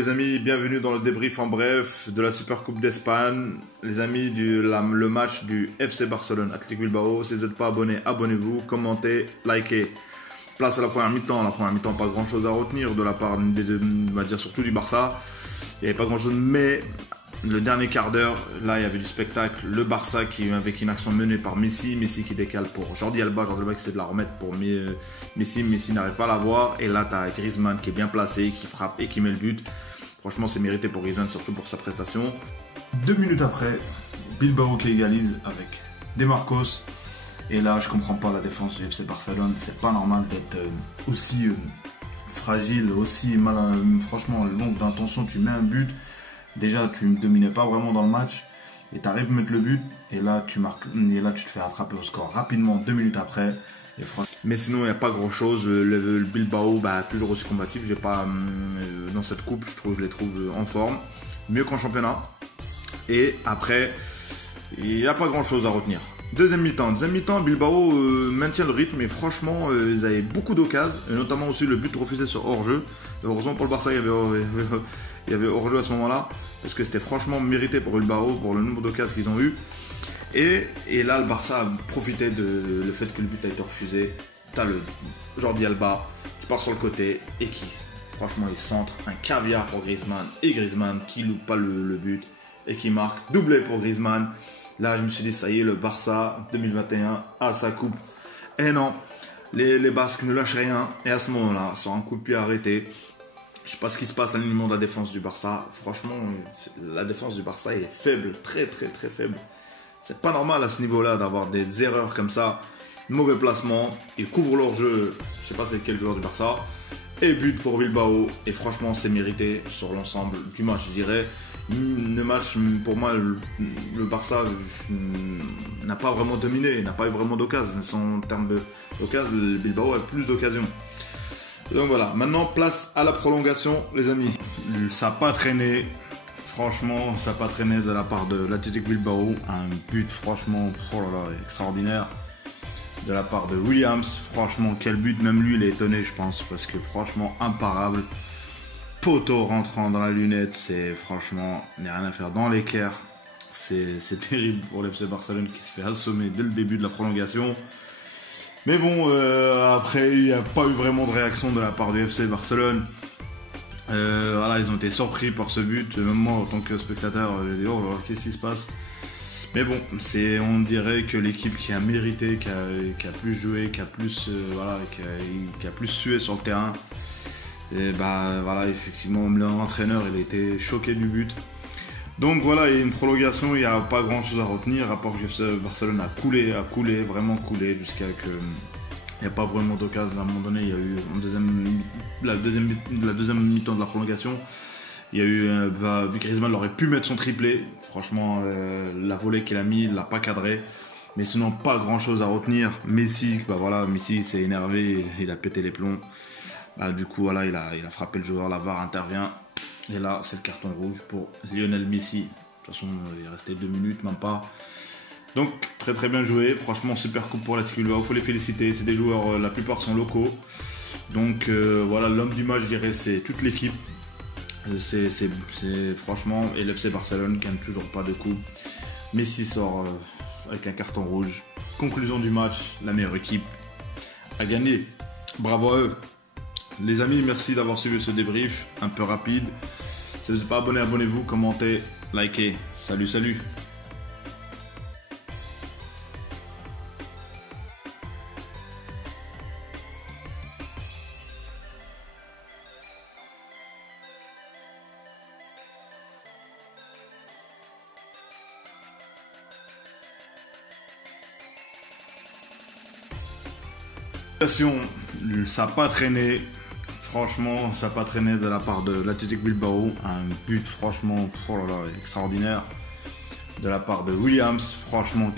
les amis, bienvenue dans le débrief en bref de la Super Coupe d'Espagne. Les amis, le match du FC Barcelone Athletic Bilbao. Si vous n'êtes pas abonné, abonnez-vous, commentez, likez. Place à la première mi-temps. La première mi-temps, pas grand chose à retenir de la part, on va dire surtout du Barça. Il n'y avait pas grand chose, mais le dernier quart d'heure, là il y avait du spectacle. Le Barça avec une action menée par Messi qui décale pour Jordi Alba qui essaie de la remettre pour Messi n'arrive pas à la voir. Et là tu as Griezmann qui est bien placé, qui frappe et qui met le but. Franchement c'est mérité pour Griezmann, surtout pour sa prestation. 2 minutes après, Bilbao qui égalise avec De Marcos. Et là je comprends pas la défense du FC Barcelone, c'est pas normal d'être aussi fragile, aussi mal, franchement longue d'intention. Tu mets un but. Déjà, tu ne dominais pas vraiment dans le match et tu arrives à mettre le but et là tu marques et là tu te fais attraper au score rapidement 2 minutes après. Mais sinon, il n'y a pas grand chose. Le Bilbao, toujours aussi combatif. J'ai pas dans cette coupe, je les trouve en forme, mieux qu'en championnat. Et après, il n'y a pas grand chose à retenir. Deuxième mi-temps, Bilbao maintient le rythme et franchement, ils avaient beaucoup d'occasions, notamment aussi le but refusé sur hors-jeu. Heureusement pour le Barça, il y avait hors-jeu à ce moment-là, parce que c'était franchement mérité pour Bilbao, pour le nombre d'occasions qu'ils ont eu. Et là, le Barça a profité de le fait que le but a été refusé. T'as le Jordi Alba qui part sur le côté et qui, franchement, il centre un caviar pour Griezmann. Et Griezmann qui loupe pas le but et qui marque. Doublé pour Griezmann. Là, je me suis dit, ça y est, le Barça 2021 a sa coupe. Et non, les Basques ne lâchent rien. Et à ce moment-là, sur un coup de pied arrêté, je sais pas ce qui se passe à l'alignement de la défense du Barça. Franchement, la défense du Barça est faible, très très très faible. C'est pas normal à ce niveau-là d'avoir des erreurs comme ça. Mauvais placement, ils couvrent leur jeu, je sais pas c'est quel joueur du Barça. Et but pour Bilbao. Et franchement, c'est mérité sur l'ensemble du match, je dirais. Le match, pour moi, le Barça n'a pas vraiment dominé, n'a pas eu vraiment d'occasion. En termes d'occasion, le Bilbao a plus d'occasions. Donc voilà, maintenant place à la prolongation, les amis. Ça n'a pas traîné, franchement, ça n'a pas traîné de la part de l'Athletic Bilbao. Un but, franchement, extraordinaire. De la part de Williams, franchement, quel but, même lui, il est étonné, je pense, parce que franchement, imparable. Poteau rentrant dans la lunette, c'est franchement, il n'y a rien à faire dans l'équerre. C'est terrible pour l'FC Barcelone qui se fait assommer dès le début de la prolongation. Mais bon, après, il n'y a pas eu vraiment de réaction de la part du FC Barcelone. Voilà, ils ont été surpris par ce but. Même moi, en tant que spectateur, j'ai dit, oh, qu'est-ce qui se passe? Mais bon, on dirait que l'équipe qui a mérité, qui a plus joué, qui a plus sué sur le terrain. Et voilà, effectivement, l'entraîneur, il a été choqué du but. Donc voilà, il y a une prolongation, il n'y a pas grand chose à retenir, à part que Barcelone a coulé, vraiment coulé, jusqu'à que il n'y a pas vraiment d'occasion. À un moment donné, il y a eu la deuxième mi-temps de la prolongation. Il y a eu Griezmann aurait pu mettre son triplé. Franchement, la volée qu'il a mis, il l'a pas cadré. Mais sinon, pas grand chose à retenir. Messi, Messi s'est énervé, il a pété les plombs. Du coup, voilà, il a frappé le joueur, la VAR intervient. Et là, c'est le carton rouge pour Lionel Messi. De toute façon, il est resté 2 minutes, même pas. Donc, très très bien joué. Franchement, super coupe pour l'Athletic Bilbao. Il faut les féliciter. C'est des joueurs, la plupart sont locaux. Donc, voilà, l'homme du match, je dirais, c'est toute l'équipe. C'est franchement, et l'FC Barcelone qui n'a toujours pas de coupe. Messi sort avec un carton rouge. Conclusion du match, la meilleure équipe a gagné. Bravo à eux. Les amis, merci d'avoir suivi ce débrief un peu rapide. Si vous n'êtes pas abonné, abonnez-vous, commentez, likez. Salut, salut. Ça n'a pas traîné. Franchement, ça n'a pas traîné de la part de l'Athletic Bilbao. Un but, franchement, extraordinaire. De la part de Williams, franchement.